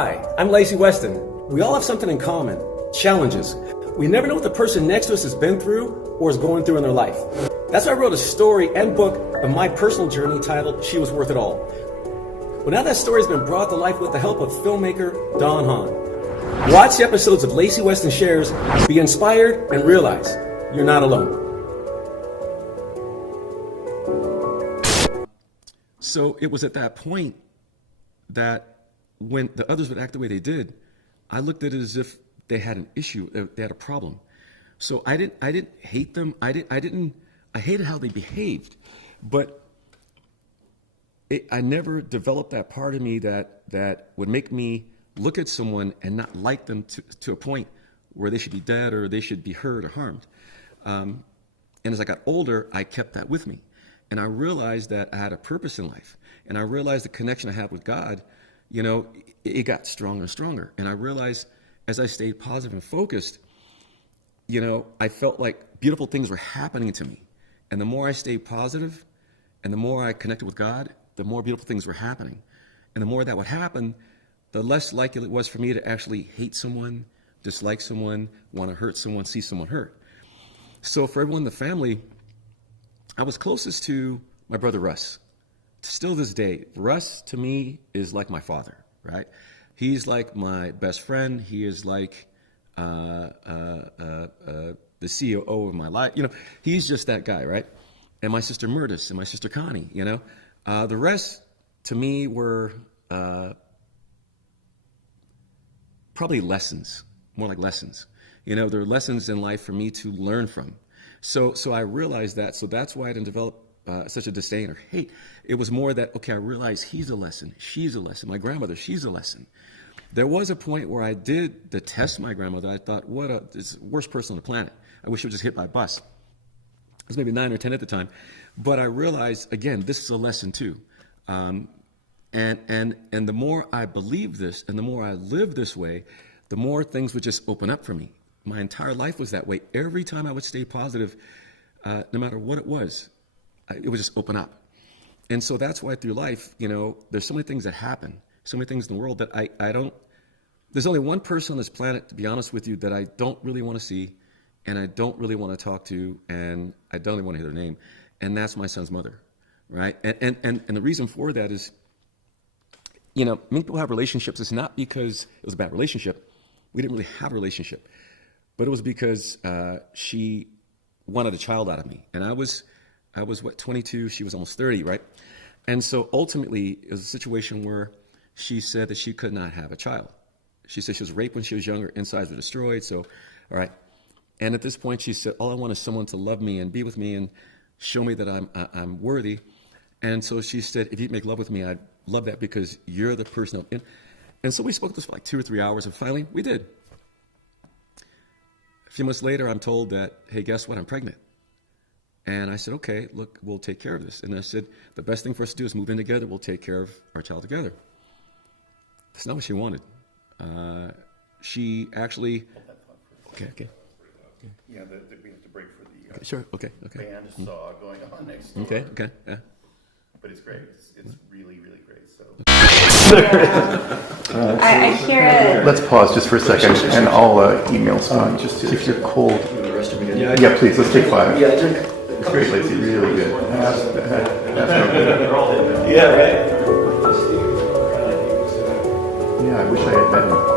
Hi, I'm Lacy Weston. We all have something in common, challenges. We never know what the person next to us has been through or is going through in their life. That's why I wrote a story and book of my personal journey titled She Was Worth It All. Well, now that story has been brought to life with the help of filmmaker Don Hahn. Watch the episodes of Lacy Weston Shares, be inspired, and realize you're not alone. So it was at that point that when the others would act the way they did, I looked at it as if they had an issue, they had a problem. So I didn't hate them. I hated how they behaved, but I never developed that part of me that would make me look at someone and not like them to a point where they should be dead or they should be hurt or harmed. And as I got older, I kept that with me. And I realized that I had a purpose in life. And I realized the connection I had with God, you know, it got stronger and stronger. And I realized as I stayed positive and focused, you know, I felt like beautiful things were happening to me. And the more I stayed positive and the more I connected with God, the more beautiful things were happening. And the more that would happen, the less likely it was for me to actually hate someone, dislike someone, want to hurt someone, see someone hurt. So for everyone in the family, I was closest to my brother Russ. Still this day, Russ to me is like my father, right? He's like my best friend. He is like the COO of my life. You know, he's just that guy, right? And my sister Murtis and my sister Connie, you know. The rest to me were probably lessons, more like lessons. You know, there are lessons in life for me to learn from. So I realized that. So that's why I didn't develop such a disdain or hate. It was more that, okay, I realized he's a lesson, she's a lesson. My grandmother, she's a lesson. There was a point where I did detest my grandmother. I thought, this is the worst person on the planet. I wish she was just hit by a bus. I was maybe 9 or 10 at the time. But I realized, again, this is a lesson too. And the more I believed this and the more I lived this way, the more things would just open up for me. My entire life was that way. Every time I would stay positive, no matter what it was, it would just open up. And so that's why through life, you know, there's so many things that happen, so many things in the world that I don't, there's only one person on this planet, to be honest with you, that I don't really want to see, and I don't really want to talk to, and I don't even want to hear their name, and that's my son's mother, right? And the reason for that is, you know, many people have relationships. It's not because it was a bad relationship. We didn't really have a relationship, but it was because she wanted a child out of me, and I was what, 22, she was almost 30, right? And so ultimately, it was a situation where she said that she could not have a child. She said she was raped when she was younger, insides were destroyed, so, all right. And at this point, she said, all I want is someone to love me and be with me and show me that I'm worthy. And so she said, if you make love with me, I'd love that because you're the person. And so we spoke this for like 2 or 3 hours, and finally, we did. A few months later, I'm told that, hey, guess what, I'm pregnant. And I said, okay, look, we'll take care of this. And I said, the best thing for us to do is move in together. We'll take care of our child together. That's not what she wanted. She actually, okay. Yeah, we have to break for the Okay, sure, okay. band saw going on next door. Okay, yeah. But it's great. It's really, really great. So I hear it. Let's pause just for a second, and I'll email someone just to, if you're cold. Yeah, please, let's take 5. It's great, Lacy, really good. yeah, right. Yeah, I wish I had met him.